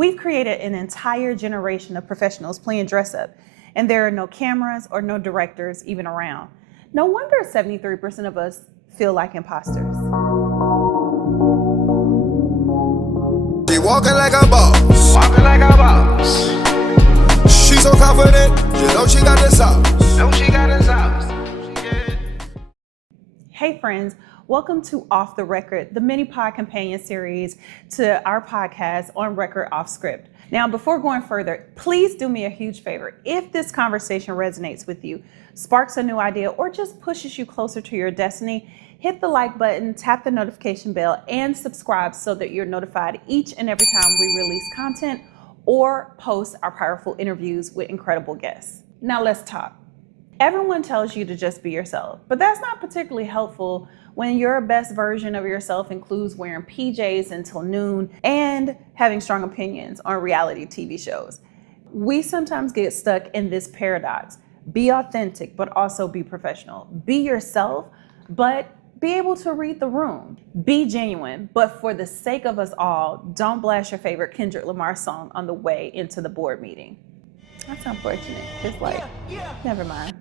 We've created an entire generation of professionals playing dress up, and there are no cameras or no directors even around. No wonder 73% of us feel like imposters. She walking like a boss. Walking like a boss. She's so confident, you know she got the sauce. Know she got the sauce. Hey friends, welcome to Off the Record, the mini pod companion series to our podcast On Record Off Script. Now, before going further, please do me a huge favor. If this conversation resonates with you, sparks a new idea, or just pushes you closer to your destiny, hit the like button, tap the notification bell, and subscribe so that you're notified each and every time we release content or post our powerful interviews with incredible guests. Now let's talk. Everyone tells you to just be yourself, but that's not particularly helpful when your best version of yourself includes wearing PJs until noon and having strong opinions on reality TV shows. We sometimes get stuck in this paradox. Be authentic, but also be professional. Be yourself, but be able to read the room. Be genuine, but for the sake of us all, don't blast your favorite Kendrick Lamar song on the way into the board meeting. That's unfortunate. It's like, never mind.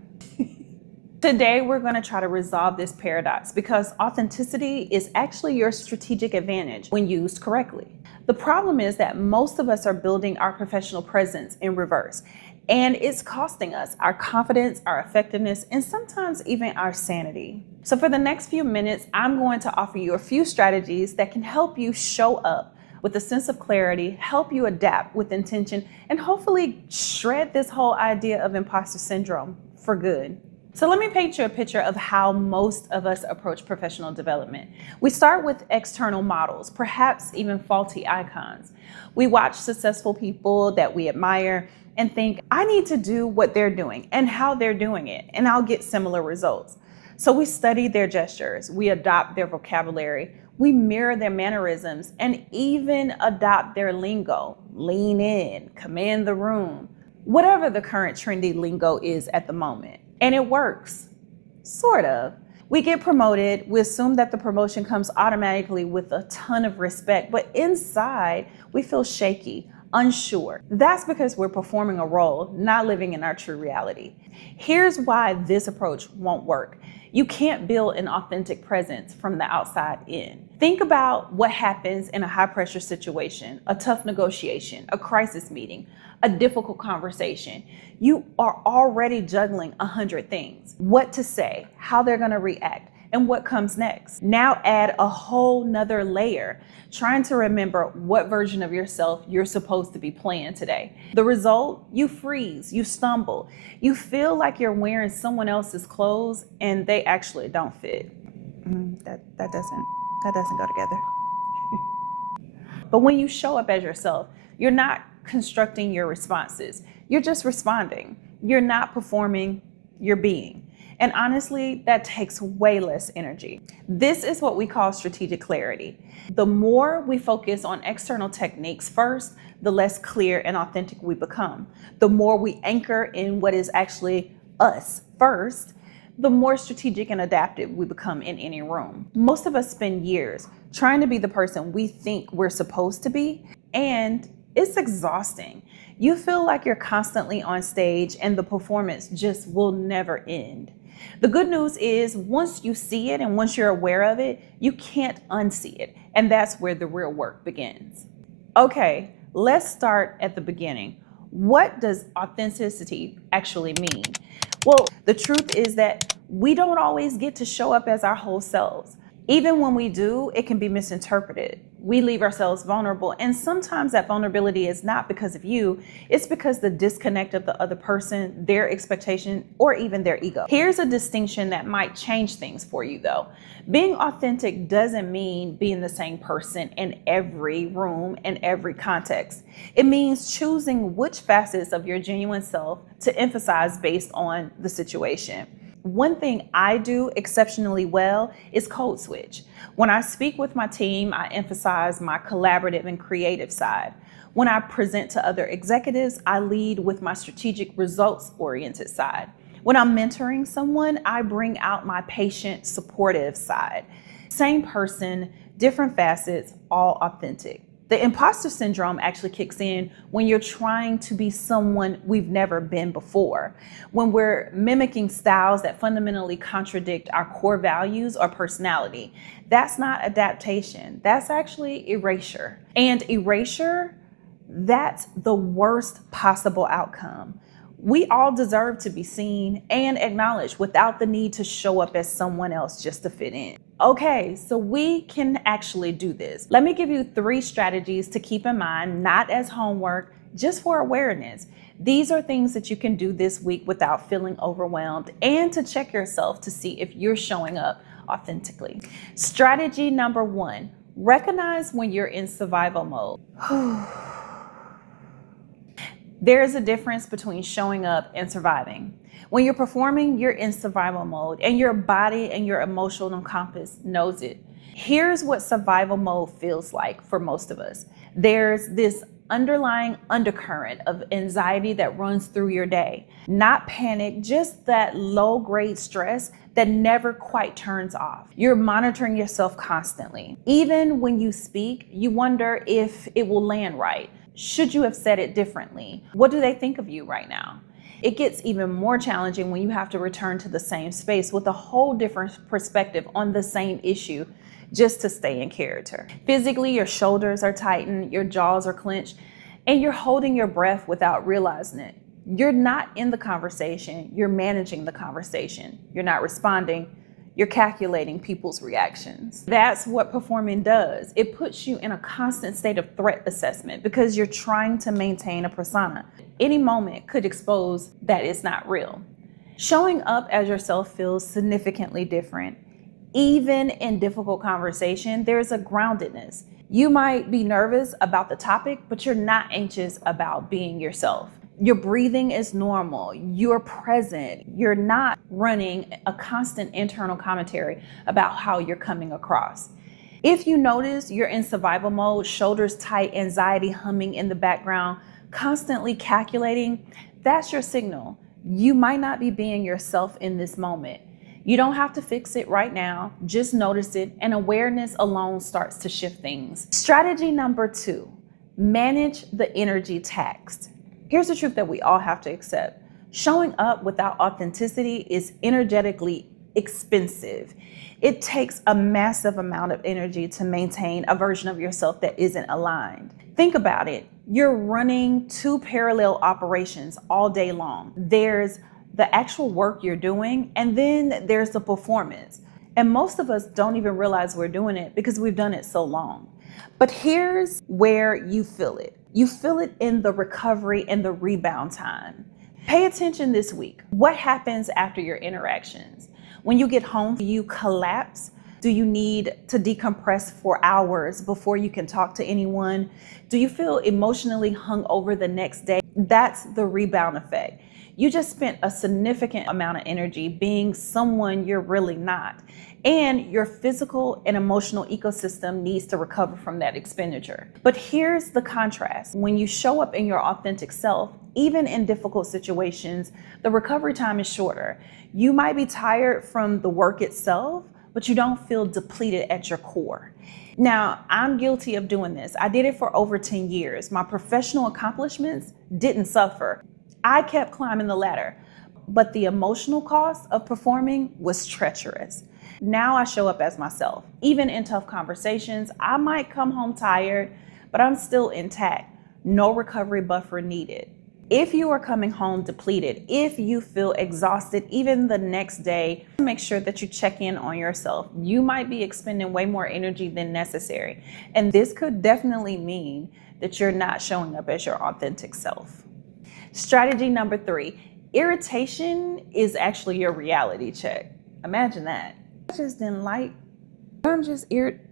Today, we're going to try to resolve this paradox because authenticity is actually your strategic advantage when used correctly. The problem is that most of us are building our professional presence in reverse, and it's costing us our confidence, our effectiveness, and sometimes even our sanity. So for the next few minutes, I'm going to offer you a few strategies that can help you show up with a sense of clarity, help you adapt with intention, and hopefully shred this whole idea of imposter syndrome for good. So let me paint you a picture of how most of us approach professional development. We start with external models, perhaps even faulty icons. We watch successful people that we admire and think, I need to do what they're doing and how they're doing it, and I'll get similar results. So we study their gestures, we adopt their vocabulary, we mirror their mannerisms, and even adopt their lingo. Lean in, command the room, whatever the current trendy lingo is at the moment. And it works, sort of. We get promoted, we assume that the promotion comes automatically with a ton of respect, but inside we feel shaky, unsure. That's because we're performing a role, not living in our true reality. Here's why this approach won't work. You can't build an authentic presence from the outside in. Think about what happens in a high pressure situation, a tough negotiation, a crisis meeting, a difficult conversation. You are already juggling 100 things. What to say, how they're gonna react, and what comes next. Now add a whole nother layer, trying to remember what version of yourself you're supposed to be playing today. The result, you freeze, you stumble. You feel like you're wearing someone else's clothes and they actually don't fit. That doesn't go together. But when you show up as yourself, you're not constructing your responses. You're just responding. You're not performing, you're being. And honestly, that takes way less energy. This is what we call strategic clarity. The more we focus on external techniques first, the less clear and authentic we become. The more we anchor in what is actually us first, the more strategic and adaptive we become in any room. Most of us spend years trying to be the person we think we're supposed to be, and it's exhausting. You feel like you're constantly on stage and the performance just will never end. The good news is once you see it and once you're aware of it, you can't unsee it. And that's where the real work begins. Okay, let's start at the beginning. What does authenticity actually mean? Well, the truth is that we don't always get to show up as our whole selves. Even when we do, it can be misinterpreted. We leave ourselves vulnerable, and sometimes that vulnerability is not because of you, it's because the disconnect of the other person, their expectation, or even their ego. Here's a distinction that might change things for you though. Being authentic doesn't mean being the same person in every room and every context. It means choosing which facets of your genuine self to emphasize based on the situation. One thing I do exceptionally well is code switch. When I speak with my team, I emphasize my collaborative and creative side. When I present to other executives, I lead with my strategic results-oriented side. When I'm mentoring someone, I bring out my patient, supportive side. Same person, different facets, all authentic. The imposter syndrome actually kicks in when you're trying to be someone we've never been before, when we're mimicking styles that fundamentally contradict our core values or personality. That's not adaptation, that's actually erasure. And erasure, that's the worst possible outcome. We all deserve to be seen and acknowledged without the need to show up as someone else just to fit in. Okay, so we can actually do this. Let me give you 3 strategies to keep in mind, not as homework, just for awareness. These are things that you can do this week without feeling overwhelmed and to check yourself to see if you're showing up authentically. Strategy number 1, recognize when you're in survival mode. There's a difference between showing up and surviving. When you're performing, you're in survival mode and your body and your emotional compass knows it. Here's what survival mode feels like for most of us. There's this underlying undercurrent of anxiety that runs through your day. Not panic, just that low-grade stress that never quite turns off. You're monitoring yourself constantly. Even when you speak, you wonder if it will land right. Should you have said it differently? What do they think of you right now? It gets even more challenging when you have to return to the same space with a whole different perspective on the same issue just to stay in character. Physically, your shoulders are tightened, your jaws are clenched, and you're holding your breath without realizing it. You're not in the conversation, you're managing the conversation. You're not responding, you're calculating people's reactions. That's what performing does. It puts you in a constant state of threat assessment because you're trying to maintain a persona. Any moment could expose that it's not real. Showing up as yourself feels significantly different. Even in difficult conversation, there's a groundedness. You might be nervous about the topic, but you're not anxious about being yourself. Your breathing is normal, you're present, you're not running a constant internal commentary about how you're coming across. If you notice you're in survival mode, shoulders tight, anxiety humming in the background, constantly calculating, that's your signal. You might not be being yourself in this moment. You don't have to fix it right now, just notice it, and awareness alone starts to shift things. Strategy number 2, manage the energy taxed. Here's the truth that we all have to accept. Showing up without authenticity is energetically expensive. It takes a massive amount of energy to maintain a version of yourself that isn't aligned. Think about it. You're running 2 parallel operations all day long. There's the actual work you're doing, and then there's the performance. And most of us don't even realize we're doing it because we've done it so long. But here's where you feel it. You feel it in the recovery and the rebound time. Pay attention this week. What happens after your interactions? When you get home, do you collapse? Do you need to decompress for hours before you can talk to anyone? Do you feel emotionally hung over the next day? That's the rebound effect. You just spent a significant amount of energy being someone you're really not. And your physical and emotional ecosystem needs to recover from that expenditure. But here's the contrast. When you show up in your authentic self, even in difficult situations, the recovery time is shorter. You might be tired from the work itself, but you don't feel depleted at your core. Now, I'm guilty of doing this. I did it for over 10 years. My professional accomplishments didn't suffer. I kept climbing the ladder, but the emotional cost of performing was treacherous. Now I show up as myself. Even in tough conversations, I might come home tired, but I'm still intact. No recovery buffer needed. If you are coming home depleted, if you feel exhausted even the next day, make sure that you check in on yourself. You might be expending way more energy than necessary. And this could definitely mean that you're not showing up as your authentic self. Strategy number 3, irritation is actually your reality check. Imagine that. I just didn't like, I'm just irritated.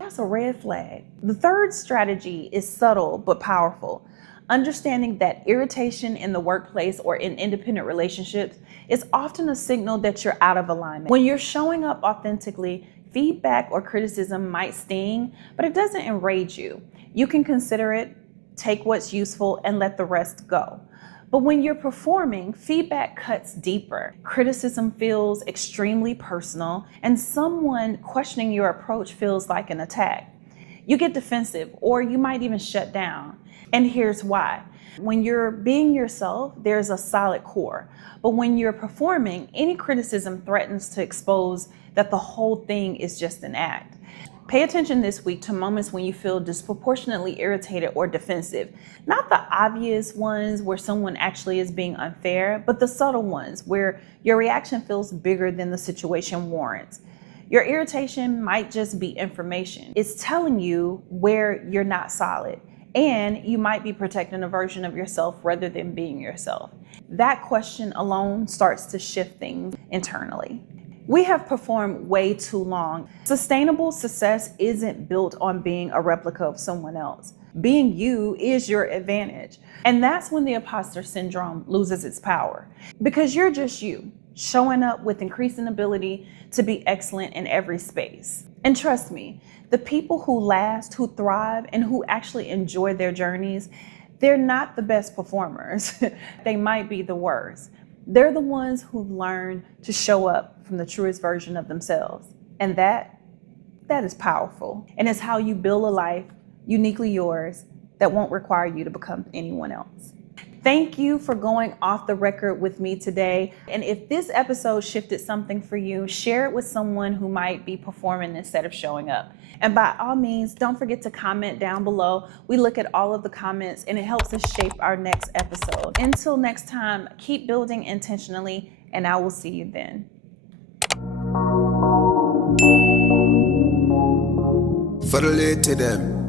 That's a red flag. The 3rd strategy is subtle but powerful. Understanding that irritation in the workplace or in independent relationships is often a signal that you're out of alignment. When you're showing up authentically, feedback or criticism might sting, but it doesn't enrage you. You can consider it, take what's useful, and let the rest go. But when you're performing, feedback cuts deeper. Criticism feels extremely personal, and someone questioning your approach feels like an attack. You get defensive, or you might even shut down. And here's why. When you're being yourself, there's a solid core. But when you're performing, any criticism threatens to expose that the whole thing is just an act. Pay attention this week to moments when you feel disproportionately irritated or defensive. Not the obvious ones where someone actually is being unfair, but the subtle ones where your reaction feels bigger than the situation warrants. Your irritation might just be information. It's telling you where you're not solid, and you might be protecting a version of yourself rather than being yourself. That question alone starts to shift things internally. We have performed way too long. Sustainable success isn't built on being a replica of someone else. Being you is your advantage. And that's when the imposter syndrome loses its power. Because you're just you, showing up with increasing ability to be excellent in every space. And trust me, the people who last, who thrive, and who actually enjoy their journeys, they're not the best performers. They might be the worst. They're the ones who've learned to show up from the truest version of themselves. And that is powerful. And it's how you build a life uniquely yours that won't require you to become anyone else. Thank you for going off the record with me today. And if this episode shifted something for you, share it with someone who might be performing instead of showing up. And by all means, don't forget to comment down below. We look at all of the comments and it helps us shape our next episode. Until next time, keep building intentionally, and I will see you then. For the late to them.